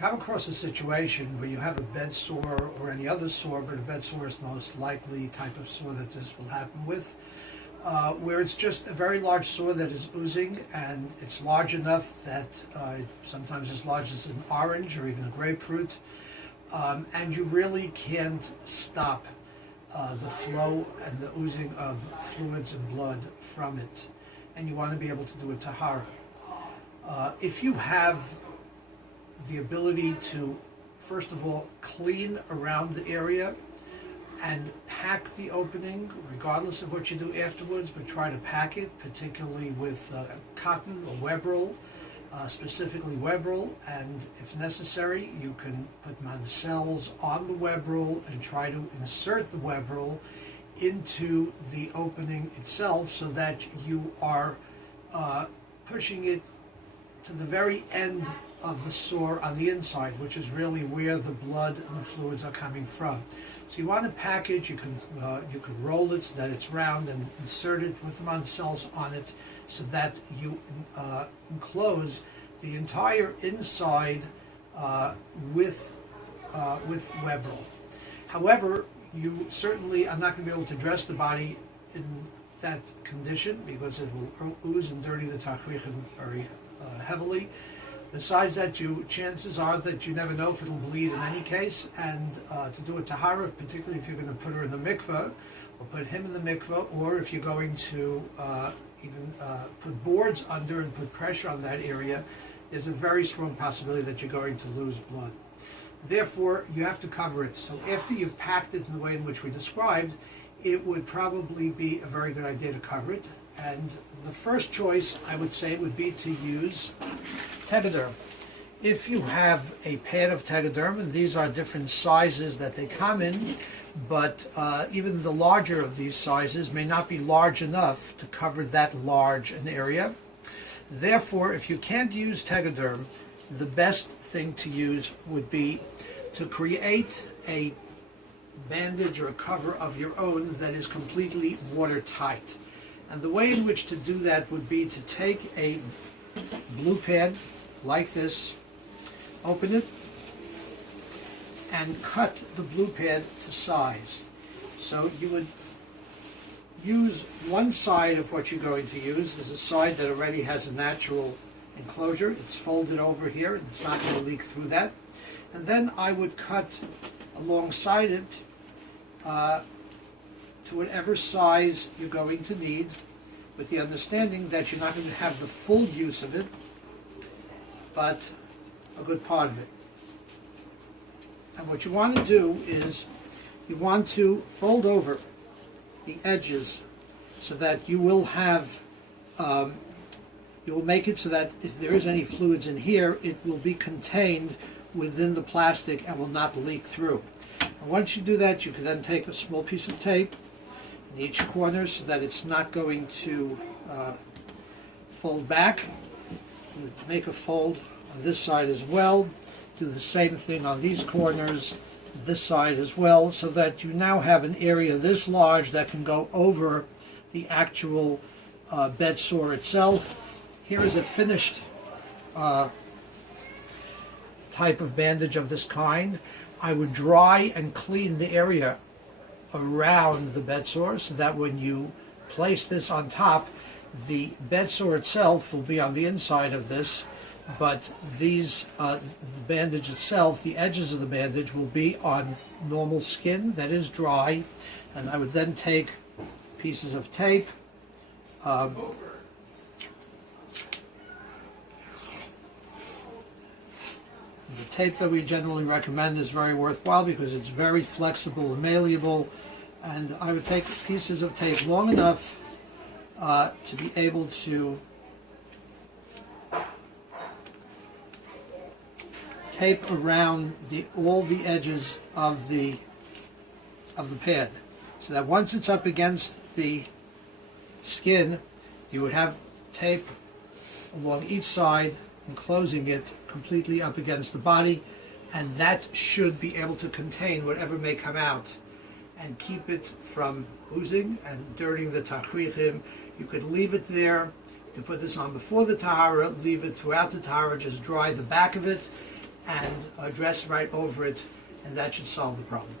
come across a situation where you have a bed sore or any other sore, but a bed sore is the most likely type of sore that this will happen with, where it's just a very large sore that is oozing, and it's large enough that sometimes as large as an orange or even a grapefruit, and you really can't stop the flow and the oozing of fluids and blood from it, and you want to be able to do a tahara. If you have the ability to, first of all, clean around the area and pack the opening, regardless of what you do afterwards, but try to pack it, particularly with cotton or web roll, specifically web roll, and if necessary, you can put mancels on the web roll and try to insert the web roll into the opening itself so that you are pushing it to the very end of the sore on the inside, which is really where the blood and the fluids are coming from. So you want to package, you can roll it so that it's round and insert it with the mancels on it so that you enclose the entire inside with web roll. However, you certainly are not going to be able to dress the body in that condition because it will ooze and dirty the tachrichim very heavily. Besides that, chances are that you never know if it'll bleed in any case, and to do a tahara, particularly if you're going to put her in the mikveh, or put him in the mikveh, or if you're going to even put boards under and put pressure on that area, there's a very strong possibility that you're going to lose blood. Therefore, you have to cover it. So after you've packed it in the way in which we described, it would probably be a very good idea to cover it. And the first choice, I would say, would be to use Tegaderm. If you have a pad of Tegaderm, and these are different sizes that they come in, but even the larger of these sizes may not be large enough to cover that large an area. Therefore, if you can't use Tegaderm, the best thing to use would be to create a bandage or a cover of your own that is completely watertight. And the way in which to do that would be to take a blue pad like this, open it, and cut the blue pad to size. So you would use one side of what you're going to use is a side that already has a natural enclosure. It's folded over here and it's not going to leak through that. And then I would cut alongside it to whatever size you're going to need, with the understanding that you're not going to have the full use of it, but a good part of it. And what you want to do is you want to fold over the edges so that you will have, you will make it so that if there is any fluids in here, it will be contained within the plastic and will not leak through. And once you do that, you can then take a small piece of tape in each corner so that it's not going to fold back. Make a fold on this side as well. Do the same thing on these corners, this side as well, so that you now have an area this large that can go over the actual bed sore itself. Here is a finished type of bandage of this kind. I would dry and clean the area around the bed sore so that when you place this on top, the bed sore itself will be on the inside of this, but these the bandage itself, the edges of the bandage will be on normal skin that is dry. And I would then take pieces of tape, the tape that we generally recommend is very worthwhile because it's very flexible and malleable, and I would take pieces of tape long enough to be able to tape around all the edges of the pad, so that once it's up against the skin, you would have tape along each side enclosing it completely up against the body, and that should be able to contain whatever may come out and keep it from oozing and dirtying the tachrichim. You could leave it there. You could put this on before the tahara, leave it throughout the tahara, just dry the back of it, and dress right over it, and that should solve the problem.